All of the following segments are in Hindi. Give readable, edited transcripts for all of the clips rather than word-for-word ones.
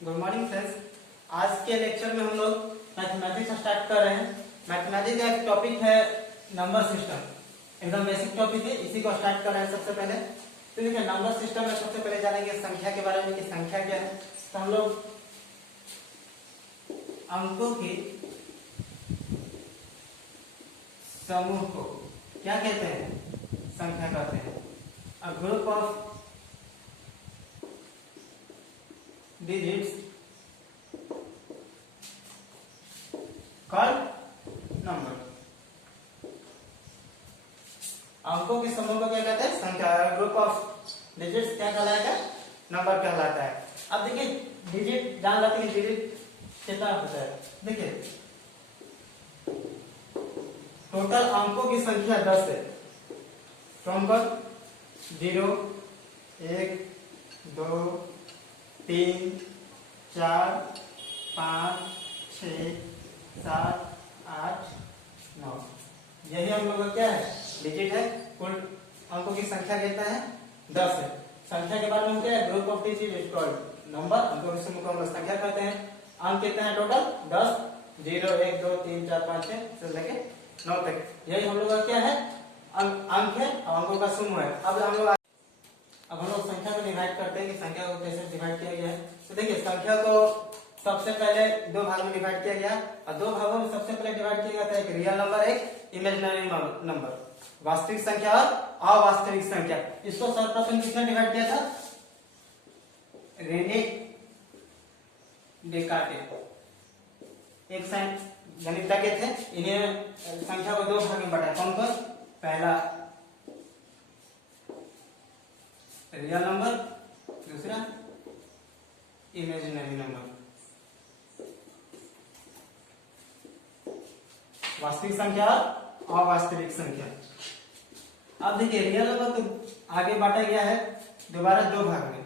Good morning friends. आज के लेक्चर में हम लोग मैथमेटिक्स स्टार्ट कर रहे हैं। मैथमेटिक्स का एक टॉपिक है नंबर सिस्टम, एकदम बेसिक टॉपिक है, इसी को स्टार्ट कर रहे हैं सबसे पहले। तो देखिए नंबर सिस्टम में सबसे पहले जानेंगे संख्या के बारे में कि संख्या क्या है। तो हम लोग अंकों के समूह को क्या कहते हैं? संख्या कहते हैं। A group of digits called number। अंकों के समूह को क्या कहते हैं? संख्या। ग्रुप ऑफ डिजिट्स क्या कहलाता है? नंबर कहलाता है। अब देखिए डिजिट जान लेते हैं, डिजिट कितना होता है। देखिए टोटल अंकों की संख्या 10 है। नंबर 0 1 2 3 4 5 6 7 8 9, यही हम लोग का क्या है? डिजिट है। कुल अंकों की संख्या कितना है? 10 है। संख्या के बाद में क्या है? Group of digit called number. अंकों के समूह को हम लोग संख्या कहते हैं। अंक कितना है टोटल? 10। 0 1 2 3 4 5 6 से लेके 9 तक, यही हम लोग का क्या है? अंक है और अंकों का समूह है। अब हम लोग संख्या को डिवाइड करते हैं कि संख्या को कैसे डिवाइड किया गया है। तो देखिए संख्या को सबसे पहले दो भागों में डिवाइड किया गया और दो भागों में सबसे पहले डिवाइड किया गया था, एक रियल नंबर, एक इमेजिनरी नंबर, वास्तविक संख्या और अवास्तविक संख्या। इसको सर्वप्रथम किसने डिवाइड किया था? रेने डेकार्टे, एक गणितज्ञ थे। इन्हें संख्या को दो भाग में बांटा। कौन कौन? पहला रियल नंबर, दूसरा इमेजिनरी नंबर, वास्तविक संख्या और अवास्तविक संख्या। अब देखिए रियल नंबर को आगे बांटा गया है दोबारा दो भाग में।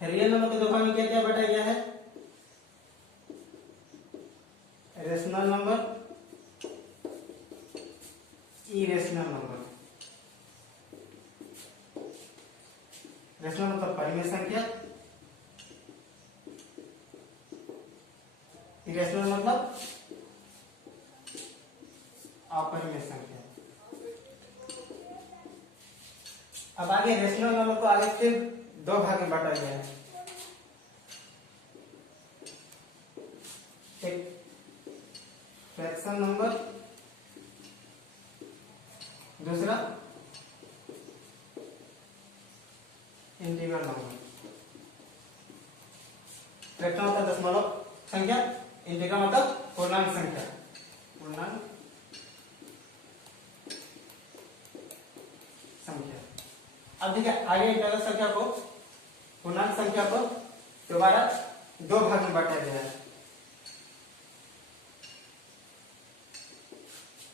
रियल नंबर को दो भाग में क्या क्या बांटा गया है? Rational number, irrational number. Rational मतलब परिमेय संख्या, इरेशनल मतलब अपरिमेय संख्या। अब आगे रेशनल नंबर को आगे फिर दो भाग में बांटा गया है। एक फ्रैक्शन नंबर, दूसरा इंटीग्रल नंबर। फ्रैक्शन मतलब दशमलव संख्या, इंटीग्रल मतलब पूर्णांक संख्या, पूर्णांक संख्या। अब देखिए आगे इंटीग्रल संख्या को, पूर्णांक संख्या को दोबारा दो भाग में बांटा गया है।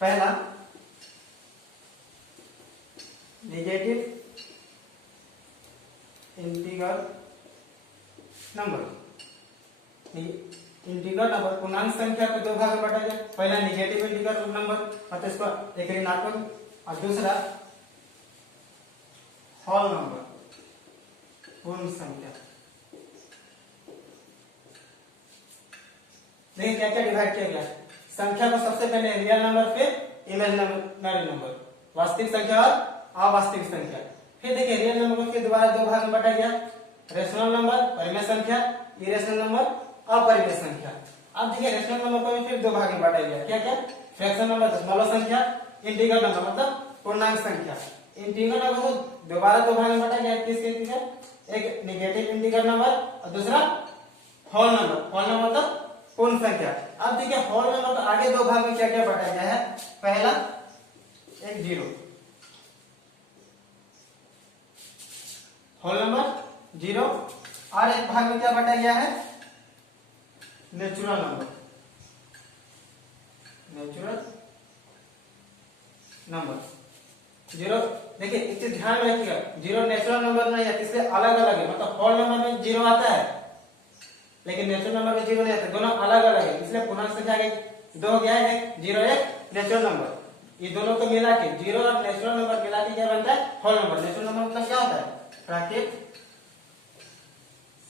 पहला negative integral number. Integral number पूर्णांक संख्या को दो भाग में बांटा गया। पहला नेगेटिव इंटीग्रल नंबर मतलब इसको एक ऋणात्मक, और दूसरा होल नंबर, पूर्ण संख्या। देखिए क्या क्या डिवाइड किया गया। संख्या को सबसे पहले रियल नंबर, फिर इमेजिनरी नंबर, वास्तविक संख्या और अवास्तविक संख्या। फिर देखिए रियल नंबर को फिर दोबारा दो भाग में बांटा गया। रेशनल नंबर परिमेय संख्या, इरेशनल नंबर अपरिमेय संख्या। अब देखिए रेशनल नंबर को भी फिर दो भाग में बांटा गया। क्या क्या? फ्रैक्शन नंबर दशमलव संख्या, इंटीग्रल नंबर मतलब पूर्णांक संख्या। इंटीग्रल नंबर को दोबारा दो भाग में बांटा गया। किसके? एक नेगेटिव इंटीग्रल नंबर और दूसरा होल नंबर। होल नंबर मतलब पूर्ण संख्या। अब देखिए होल नंबर को आगे दो भाग में क्या क्या बांटा गया है? पहला एक जीरो, होल नंबर 0, और एक भाग में क्या बांटा गया है? Natural number, natural number 0। देखिए एक चीज ध्यान में रखिएगा, 0 नेचुरल नंबर नहीं है, इसलिए अलग अलग है। मतलब होल नंबर में 0 आता है लेकिन नेचुरल नंबर में 0 नहीं आता, दोनों अलग अलग है। इसलिए पूर्णांक संख्या दो हो गया है, एक 0 एक नेचुरल नंबर। ये दोनों को मिला के 0 और नेचुरल नंबर मिला के क्या बनता है? Whole number. नेचुरल नंबर मतलब क्या होता है? प्राकृतिक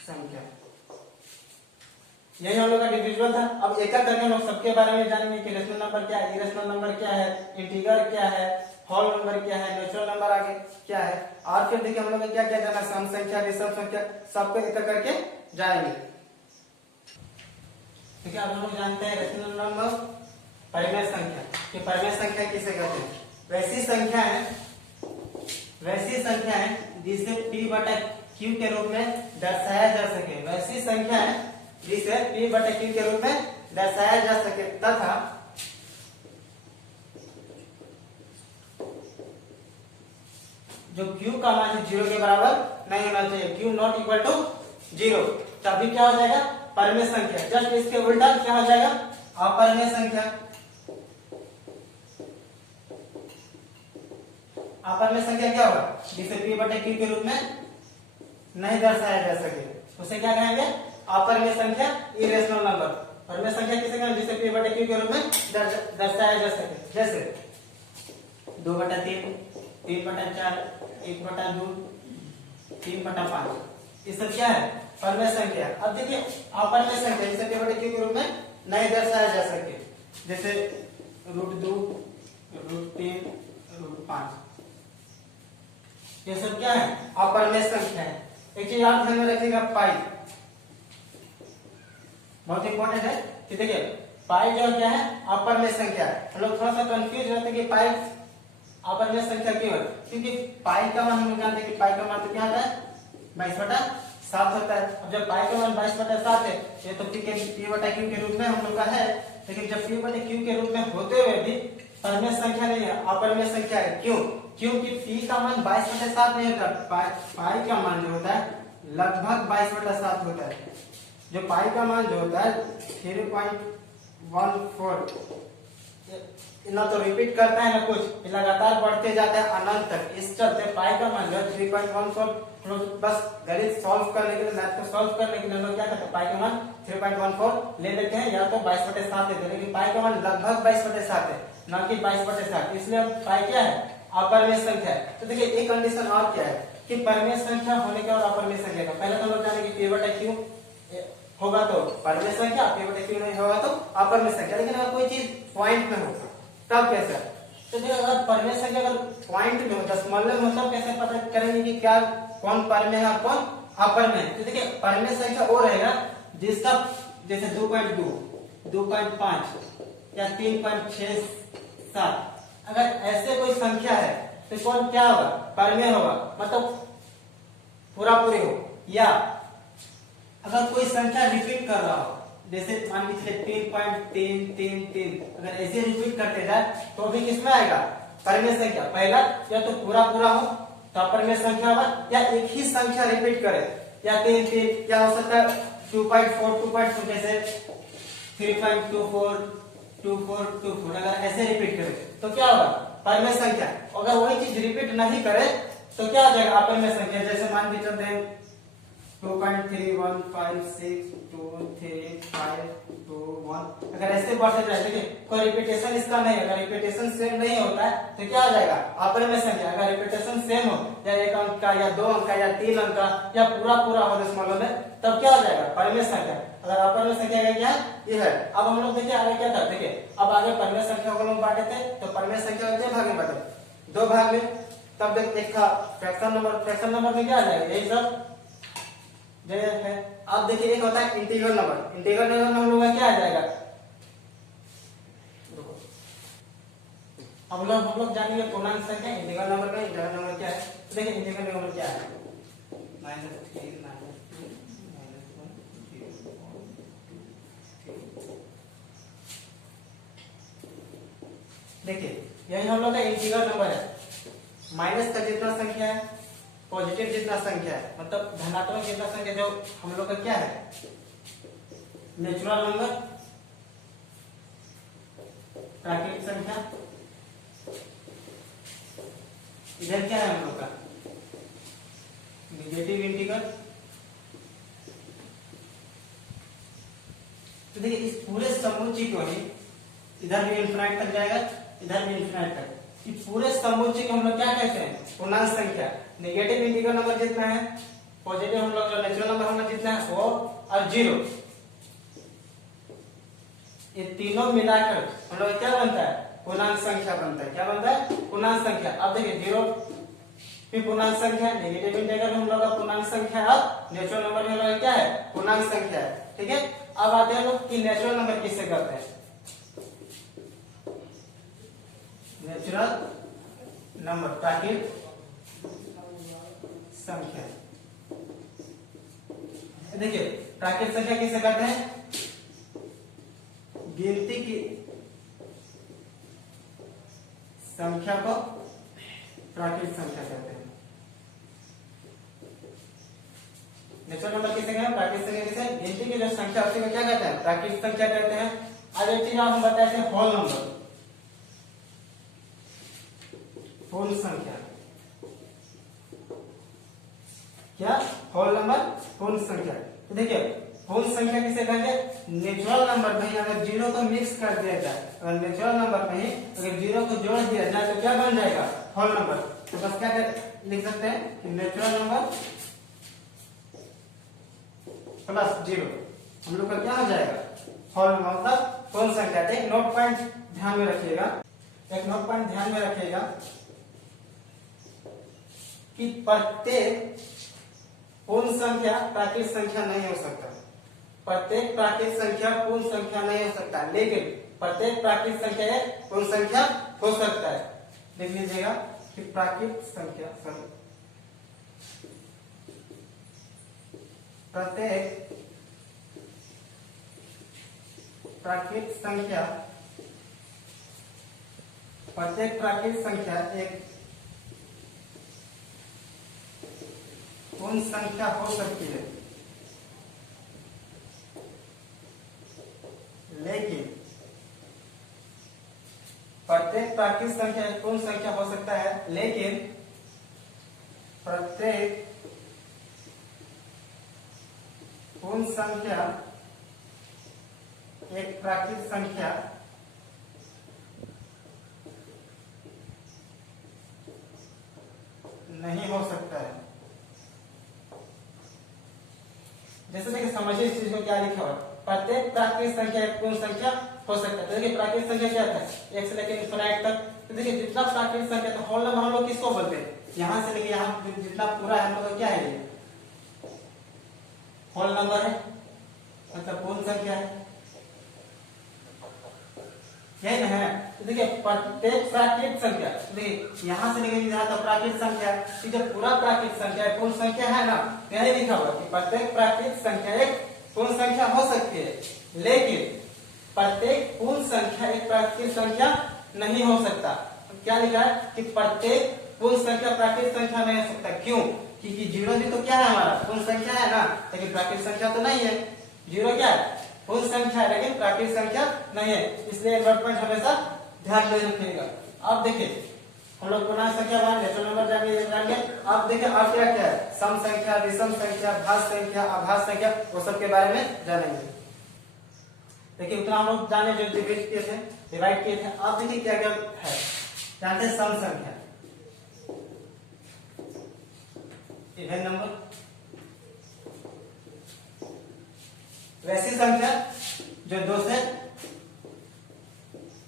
संख्या। यही हम लोग का डिविजिबल था। अब एक एक करके हम लोग सबके बारे में जानेंगे कि रेशनल नंबर क्या है, इरेशनल नंबर क्या है, इंटीगर क्या है, होल नंबर क्या है, नेचुरल नंबर आगे क्या है। और फिर देखिए हम लोग क्या क्या जाना, सम संख्या, विषम संख्या, सबको एक एक करके जाएंगे। देखिए अब हम लोग जानते हैं रेशनल नंबर, परिमेय संख्या। कि परिमेय संख्या किसे कहते हैं? वैसी संख्या है जिसे p बटा q के रूप में दर्शाया जा सके। वैसी संख्या है जिसे p बटा q के रूप में दर्शाया जा सके तथा जो q का मान 0 के बराबर नहीं होना चाहिए। q नॉट इक्वल टू 0, तभी क्या हो जाएगा? परिमेय संख्या। जस्ट इसके उल्टा क्या हो जाएगा? अपरिमेय संख्या। अपरिमेय संख्या क्या होगा? जिसे p बटे q के रूप में नहीं दर्शाया जा सके उसे क्या कहेंगे? अपरिमेय संख्या, इरेशनल नंबर। परिमेय संख्या किसे कहेंगे? जिसे p बटे q के रूप में दर्शाया जा सके। जैसे 2/3, 3/4, 1/2, 3/5, ये सब क्या है? परिमेय संख्या। अब देखिए अपरिमेय संख्या जिसे p बटे q के रूप में नहीं दर्शाया जा सके, जैसे √2, √3, √5, ये सब क्या है? अपरिमेय संख्या है। एक चीज आप ध्यान में रखिएगा, पाई बहुत इंपॉर्टेंट है। कि देखिए पाई जो क्या है? अपरिमेय संख्या है। हम लोग थोड़ा सा कंफ्यूज रहते हैं कि पाई अपरिमेय संख्या क्यों है? क्योंकि पाई का मान हम लोग जानते हैं कि पाई का मान तो क्या होता है? 22/7 होता है। अब जब पाई का मान 22/7 है, ये तो p बटा q के रूप में हम लोग का है, लेकिन जब p बटे q के रूप में होते हुए भी परिमेय संख्या नहीं है, अपरिमेय संख्या है। क्यों? क्योंकि p का मान 22/7 नहीं होता। पाई का मान जो होता है लगभग 22/7 होता है। जो पाई का मान जो होता है 3.14, ना तो रिपीट करता है ना कुछ, लगातार बढ़ते जाता है अनंत तक। इस चलते पाई का मान जो 3.14, बस गणित सॉल्व करने के लिए, मैथ को सॉल्व करने के लिए हम लोग क्या करते हैं? पाई का मान 3.14 ले लेते हैं, या तो 22/7 लेते हैं, लेकिन पाई का मान लगभग 22/7 है, ना कि 22/7। इसलिए पाई क्या है? अपरिमेय संख्या है। तो देखिए एक कंडीशन और क्या है कि परिमेय संख्या होने के और अपरिमेय संख्या का, पहले तो हम लोग जानेंगे p बटा q होगा तो परिमेय संख्या, p बटा q नहीं होगा तो अपरिमेय संख्या। लेकिन अगर कोई चीज पॉइंट में होगा तब कैसे? तो देखिए अगर परिमेय संख्या अगर पॉइंट में हो, दशमलव में हो, तब कैसे पता करेंगे कि क्या कौन परिमेय है और कौन अपरिमेय है? तो देखिए परिमेय संख्या वो रहेगा जिसका जैसे 2.2, 2.5 या 3.67, अगर ऐसे कोई संख्या है तो कौन क्या होगा? परिमेय होगा, मतलब पूरा पूरी हो। या अगर कोई संख्या रिपीट कर रहा हो, जैसे मान लीजिए 3.333, अगर ऐसे रिपीट करते जाए तो अभी किसमें आएगा? परिमेय संख्या। पहला या तो पूरा पूरा हो तो अपरिमेय संख्या होगा, या एक ही संख्या रिपीट करे, या 3 या हो सकता है 2.4, 2.4, जैसे 3.24, 2424, अगर ऐसे रिपीट करे तो क्या होगा? परिमेय संख्या। अगर वही चीज रिपीट नहीं करे तो क्या आ जाएगा? अपरिमेय संख्या। जैसे मान के चलते हैं 2.3156235221, अगर ऐसे बढ़ते जाए, देखिए कोई रिपीटेशन इसका नहीं है। अगर रिपीटेशन सेम नहीं होता है तो क्या आ जाएगा? अपरिमेय संख्या। अगर रिपीटेशन सेम हो, या 1 अंक का, या 2 अंक का, या 3 अंक का, या पूरा पूरा हो दशमलव में, तब क्या आ जाएगा? परिमेय संख्या। अगर अपरिमेय संख्या का क्या ये है? अब हम लोग देखिए आगे क्या था। देखिए अब आगे परिमेय संख्या को लोग बांटे थे, तो परिमेय संख्या कितने भाग में बांटे? 2 भाग में। तब देख एक था फ्रैक्शन नंबर, फ्रैक्शन नंबर में क्या आ जाएगा? यही सब है। अब देखिए एक होता है इंटीग्रल नंबर। इंटीग्रल नंबर में हम लोग का क्या आ जाएगा? हम लोग जानेंगे पूर्णांक संख्या। इंटीग्रल नंबर का इंटीग्रल नंबर क्या है? तो देखिए इंटीग्रल नंबर क्या है? देखिए यही हम लोग का इंटीग्रल नंबर है। माइनस का जितना संख्या है, पॉजिटिव जितना संख्या है, मतलब धनात्मक जितना संख्या, जो हम लोग का क्या है? नेचुरल नंबर, प्राकृतिक संख्या। इधर क्या है हम लोग का? Negative integral. तो देखिए इस पूरे समुच्चय को ही, इधर भी इंफिनिट तक जाएगा, इधर भी इंफिनिट तक, इस पूरे समुच्चय को हम लोग क्या कहते हैं? पूर्णांक संख्या। नेगेटिव इंटीग्रल नंबर जितना है पॉजिटिव हम लोग जो नेचुरल नंबर हमें जितना है वो और जीरो, ये तीनों मिलाकर हम लोग क्या बनता है? पूर्णांक संख्या बनता है। क्या बनता है? पूर्णांक संख्या। अब देखिए जीरो भी पूर्णांक संख्या है, नेगेटिव इंटीजर हम लोग का पूर्णांक संख्या है, और नेचुरल नंबर में लोग क्या है? पूर्णांक संख्या है। ठीक है, अब आते हैं लोग कि नेचुरल नंबर किससे करते हैं। नेचुरल नंबर प्राकृतिक संख्या, देखिए प्राकृतिक संख्या किसे कहते हैं? गिनती की संख्या को प्राकृतिक संख्या कहते हैं। नेचुरल नंबर किसे कहते हैं? प्राकृतिक संख्या किसे? गिनती की जो संख्या उसी को क्या कहते हैं? प्राकृतिक संख्या कहते हैं। अब एक चीज हम बताए थे, होल नंबर, पूर्ण संख्या। क्या? होल नंबर, पूर्ण संख्या। तो देखिए पूर्ण संख्या किसे कहेंगे? नेचुरल नंबर में अगर जीरो को मिक्स कर दिया जाए, अगर नेचुरल नंबर में अगर जीरो को जोड़ दिया जाए तो क्या बन जाएगा? Whole number. तो बस क्या लिख सकते हैं कि नेचुरल नंबर प्लस जीरो हम लोग का क्या हो जाएगा? होल नंबर मतलब पूर्ण संख्या। एक नोट पॉइंट ध्यान में रखिएगा, एक नोट पॉइंट ध्यान में रखिएगा कि प्रत्येक पूर्ण संख्या प्राकृतिक संख्या नहीं हो सकता। प्रत्येक प्राकृतिक संख्या पूर्ण संख्या नहीं हो सकता, लेकिन प्रत्येक प्राकृतिक संख्या एक पूर्ण संख्या हो सकता है। देख लीजिएगा कि प्राकृतिक संख्या प्रत्येक प्राकृतिक संख्या एक पूर्ण संख्या हो सकती है, लेकिन प्रत्येक प्राकृतिक संख्या एक पूर्ण संख्या हो सकता है, लेकिन प्रत्येक पूर्ण संख्या एक प्राकृतिक संख्या नहीं हो सकता है। जैसे देखिए समझिए इस चीज को, क्या लिखा हुआ है? प्रत्येक प्राकृतिक संख्या एक पूर्ण संख्या हो सकता है। तो देखिए प्राकृतिक संख्या क्या था? एक से लेकर इनफिनिट तक। तो देखिए जितना प्राकृतिक संख्या, तो होल नंबर हम लोग किसको बोलते हैं? यहाँ से लेके यहाँ जितना पूरा है हम लोग क्या है? ये होल नंबर है, मतलब पूर्ण संख्या है, यही ना है। तो देखिए प्रत्येक प्राकृतिक संख्या, देखिए यहाँ से लेकर यहाँ तक प्राकृतिक संख्या है, तो जब पूरा प्राकृतिक संख्या पूर्ण संख्या है ना, यही लिखा हुआ कि प्रत्येक प्राकृतिक संख्या एक पूर्ण संख्या हो सकती है, लेकिन प्रत्येक पूर्ण संख्या एक प्राकृतिक संख्या नहीं हो सकता। तो क्या लिखा है कि प्रत्येक पूर्ण संख्या प्राकृतिक संख्या नहीं हो सकता। क्यों? क्योंकि जीरो भी तो क्या है? हमारा पूर्ण संख्या है ना, लेकिन प्राकृतिक संख्या तो नहीं है। जीरो क्या है? पूर्ण संख्या है, लेकिन प्राकृतिक संख्या नहीं है। इसलिए नोट पॉइंट हमेशा ध्यान में रखिएगा। अब देखिए हम लोग पूर्णांक संख्या बाहर नेचुरल नंबर जाएंगे। अब देखिए अब क्या क्या है? सम संख्या, विषम संख्या, भाज्य संख्या, अभाज्य संख्या, वो सब के बारे में जानेंगे। देखिए उतना हम लोग जाने जो डिवाइड किए थे। अब देखिए क्या क्या है? जानते हैं सम संख्या, इवन नंबर, वैसी संख्या जो दो से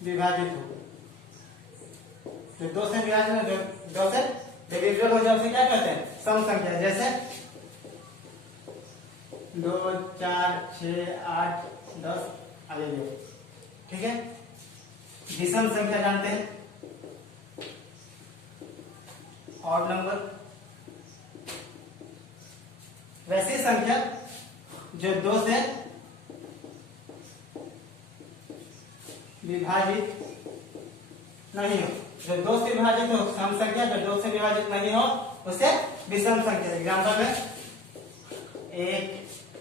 विभाजित हो, जो दो से विभाजित हो, जो दो से डिविजिबल हो जाए उसे क्या कहते हैं? सम संख्या। जैसे 2, 4, 6, 8, 10 आगे। ठीक है। विषम संख्या जानते हैं, ऑड नंबर, वैसी संख्या जो दो से विभाजित नहीं हो, जो दो से विभाजित हो सम संख्या, जो दो से विभाजित नहीं हो उसे विषम संख्या। एग्जाम्पल में 1,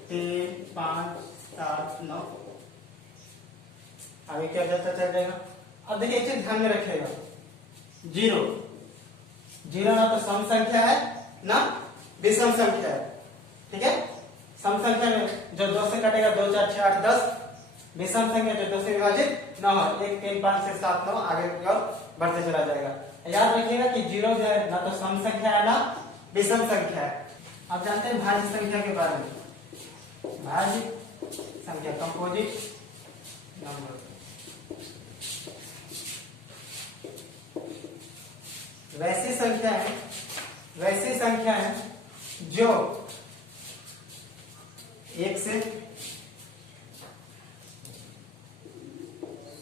3, 5, 7, 9 आगे क्या चलता चल जाएगा। अब देखिए एक चीज ध्यान में रखिएगा, जीरो ना तो सम संख्या है ना विषम संख्या है। ठीक है। सम संख्या में जो दो से कटेगा 2, 4, 6, 8, 10। विषम संख्या जो दो से विभाजित ना हो, 1, 3, 5, 6, 7, 9 आगे की ओर बढ़ते चला जाएगा। याद रखिएगा कि जीरो जो है ना तो सम संख्या है ना विषम संख्या है। आप जानते हैं भाज्य संख्या के बारे में, भाज्य संख्या कंपोजिट नंबर। वैसी संख्या है जो एक से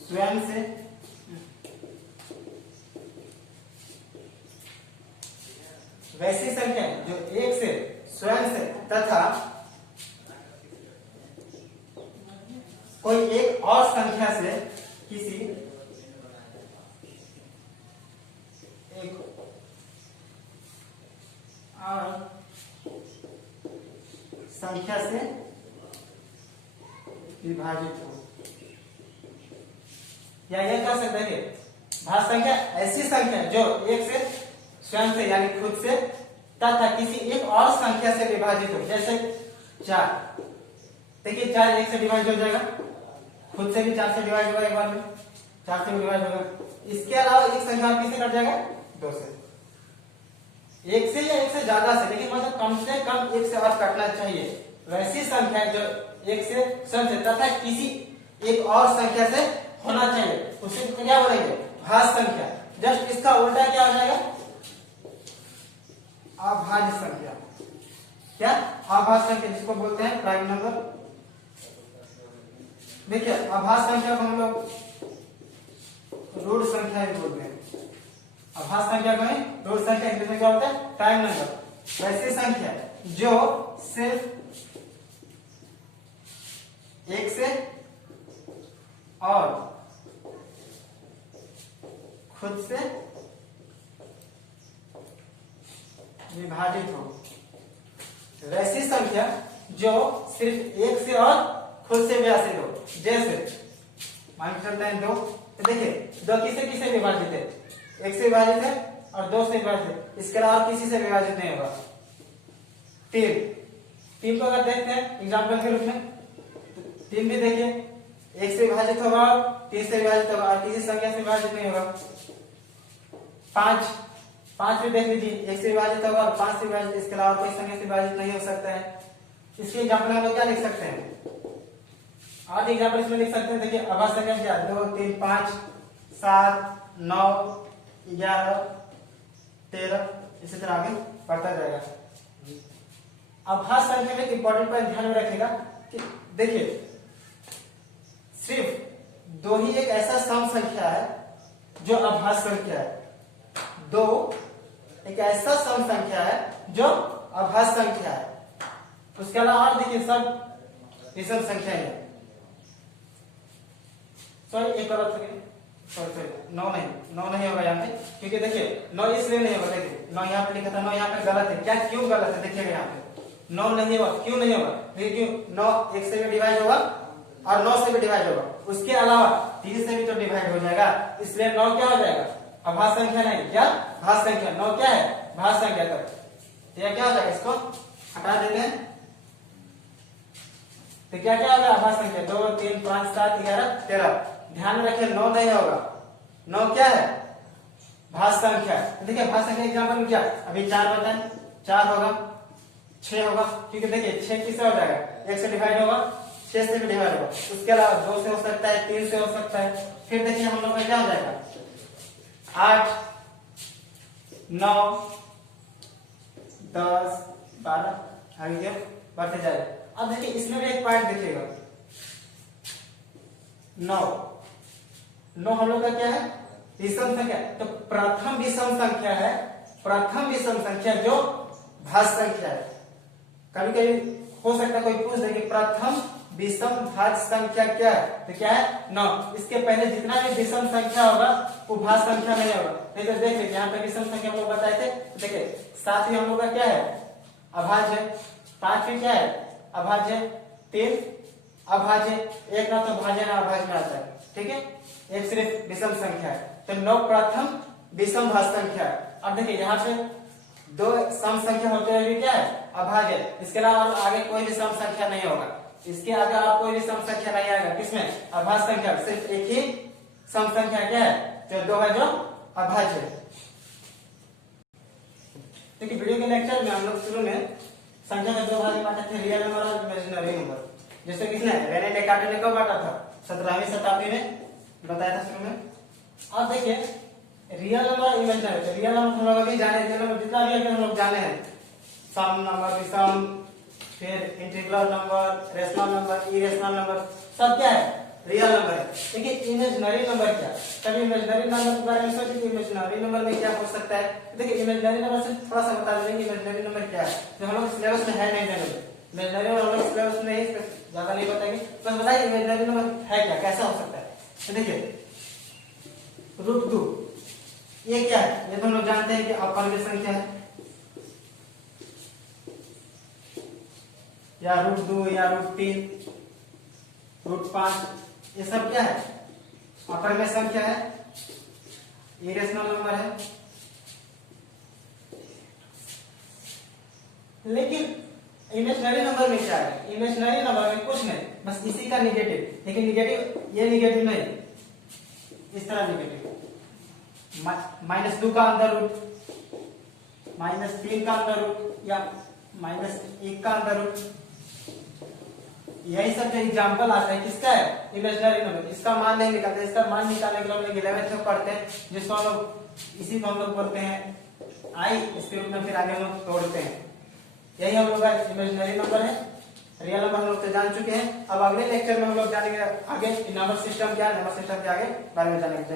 स्वयं से वैसी संख्या है जो एक से स्वयं से तथा कोई एक और संख्या से किसी एक और संख्या से विभाजित हो, या यह कह सकते हैं कि भाज्य संख्या ऐसी संख्या जो एक से स्वयं से यानी खुद से तथा किसी एक और संख्या से विभाजित हो। जैसे 4, देखिए 4 1 से डिवाइड हो जाएगा, खुद से भी 4 से डिवाइड होगा, एक बार में 4 से डिवाइड होगा। इसके अलावा एक संख्या किससे कट जाएगा? 2 से, एक से या एक से ज्यादा से, लेकिन मतलब कम से कम एक से और कटना चाहिए। वैसी संख्या जो एक से स्वयं से तथा किसी एक और संख्या से होना चाहिए, उसे क्या बोलेंगे? भाज्य संख्या। जस्ट इसका उल्टा क्या हो जाएगा? अभाज्य संख्या। क्या? अभाज्य संख्या, जिसको बोलते हैं प्राइम नंबर। देखिए अभाज्य संख्या को हम लोग रूट संख्या भी बोलते हैं। अभाज्य संख्या को रूट संख्या, इंग्लिश में क्या होता है? Prime number. वैसी संख्या जो सिर्फ एक से और खुद से विभाजित हो। वैसी संख्या जो सिर्फ एक से और खुद से विभाजित हो। जैसे मान के चलते हैं 2, तो देखिए 2 किसे किसे विभाजित है? एक से विभाजित है और 2 से विभाजित है। इसके अलावा किसी से विभाजित नहीं होगा। 3 को अगर देखते हैं एग्जाम्पल के रूप में, 3 भी देखिए एक से विभाजित होगा और 3 से विभाजित होगा और किसी संख्या से विभाजित नहीं होगा। 5 भी देख लीजिए, एक से विभाजित होगा और 5 से विभाजित, इसके अलावा कोई संख्या से विभाजित नहीं हो सकता है। इसके एग्जाम्पल हम लोग क्या लिख सकते हैं? और एग्जाम्पल इसमें लिख सकते हैं। देखिए अभाज्य संख्या क्या? 2 3 5 7 9 11 13, इसी तरह आगे बढ़ता जाएगा। अभाज्य संख्या में इंपॉर्टेंट पॉइंट ध्यान में रखेगा कि देखिए सिर्फ 2 ही एक ऐसा सम संख्या है जो अभाज्य संख्या है। 2 एक ऐसा सम संख्या है जो अभाज्य संख्या है। उसके अलावा और देखिए सब विषम संख्या है। सॉरी एक और सेकंड, सॉरी 9 नहीं होगा यहाँ पे, क्योंकि देखिए 9 इसलिए नहीं होगा। देखिए 9 यहाँ पे लिखा था, 9 यहाँ पे गलत है। क्या क्यों गलत है? देखिएगा यहाँ पे 9 नहीं होगा। क्यों नहीं होगा? क्योंकि 9 1 से भी डिवाइड होगा और 9 से भी डिवाइड होगा। उसके अलावा 3 से भी तो डिवाइड हो जाएगा, इसलिए 9 क्या हो जाएगा? अभाज्य संख्या नहीं, क्या? भाज्य संख्या। 9 क्या है? भाज्य संख्या। तो यह क्या हो जाएगा? इसको हटा देते हैं तो क्या क्या होगा? अभाज्य संख्या। 2 3 5 7 11 13। ध्यान में रखिए 9 नहीं होगा। 9 क्या है? भाज्य संख्या। देखिए भाज्य संख्या एग्जाम्पल में क्या? अभी 4 बताएं, 4 होगा, 6 होगा, क्योंकि देखिए 6 किससे हो जाएगा? 1 से डिवाइड होगा, 6 से भी डिवाइड होगा। उसके अलावा 2 से हो सकता है, 3 से हो सकता है। फिर देखिए हम लोग का क्या हो जाएगा? 8 9 10 12 आगे क्या बढ़ते जाएगा। अब देखिए इसमें भी एक पॉइंट देखिएगा। 9 हम लोग का क्या है? विषम संख्या। तो प्रथम विषम संख्या है, प्रथम विषम संख्या जो भाज्य संख्या है। कभी कभी हो सकता है कोई पूछ दे कि प्रथम विषम भाज्य संख्या क्या है? तो क्या है? 9। इसके पहले जितना भी विषम संख्या होगा वो भाज्य संख्या नहीं होगा। नहीं तो देखिए यहाँ पे विषम संख्या हम लोग बताए थे। देखिए 7 भी हम लोग का क्या है? अभाज्य। 5 भी क्या है? अभाज्य। 3 अभाज्य। 1 ना तो भाज्य ना अभाज्य में आता है। ठीक है, एक सिर्फ विषम संख्या है। तो 9 प्रथम विषम भाज्य संख्या है। अब देखिए यहाँ पे 2 सम संख्या होते हुए भी क्या है? अभाज्य। इसके अलावा आगे कोई भी सम संख्या नहीं होगा। इसके आगे आप कोई भी सम संख्या नहीं आएगा। किसमें? अभाज्य संख्या। सिर्फ एक ही सम संख्या क्या है? जो 2 है, जो अभाज्य है। देखिए वीडियो के लेक्चर में हम लोग शुरू में संख्या में दो भाग में बांटे थे, रियल नंबर और इमेजिनरी नंबर। जैसे किसने रेने डेकार्ट ने कब बांटा था? 17वीं शताब्दी में बताया था शुरू में। अब देखिए रियल नंबर और इमेजिनरी, रियल नंबर हम लोग अभी जाने, रियल नंबर जितना भी है हम लोग जाने हैं, सम नंबर, विषम, फिर integral number, rational number, irrational number, सब क्या है? रियल नंबर है। देखिए इमेजिनरी नंबर क्या है? कभी इमेजिनरी नंबर के बारे में सोचिए कि इमेजिनरी नंबर में क्या हो सकता है। देखिए इमेजिनरी नंबर से थोड़ा सा बता देंगे इमेजिनरी नंबर क्या है, जो हम लोग सिलेबस में है नहीं जनरली। इमेजिनरी नंबर हम लोग सिलेबस में नहीं, ज्यादा नहीं बताएंगे, बस बताइए इमेजिनरी नंबर है क्या, कैसा हो सकता है। तो देखिए √2 ये क्या है? ये तो हम लोग जानते हैं कि अपूर्णांक संख्या है, या √2 या √3 √5, ये सब क्या है? अपूर्णांक संख्या है, इरेशनल नंबर है। लेकिन इमेजिनरी नंबर में क्या है? इमेजिनरी नंबर में कुछ नहीं, बस इसी का निगेटिव। लेकिन निगेटिव ये निगेटिव नहीं, इस तरह निगेटिव, -2 का अंदर रूट, -3 का अंदर रूट, या -1 का अंदर रूट, यही सब जो एग्जाम्पल आता है किसका है? Imaginary number. इसका मान नहीं निकालते, इसका मान निकालने के लिए हम लोग 11th में पढ़ते हैं, जिसको हम लोग इसी को हम लोग बोलते हैं आई, इसके रूप में फिर आगे हम लोग तोड़ते हैं। यही हम लोग का इमेजिनरी नंबर है। रियल नंबर हम लोग तो जान चुके हैं। अब अगले लेक्चर में हम लोग जानेंगे आगे नंबर सिस्टम क्या है, नंबर सिस्टम के आगे बारे में जानेंगे।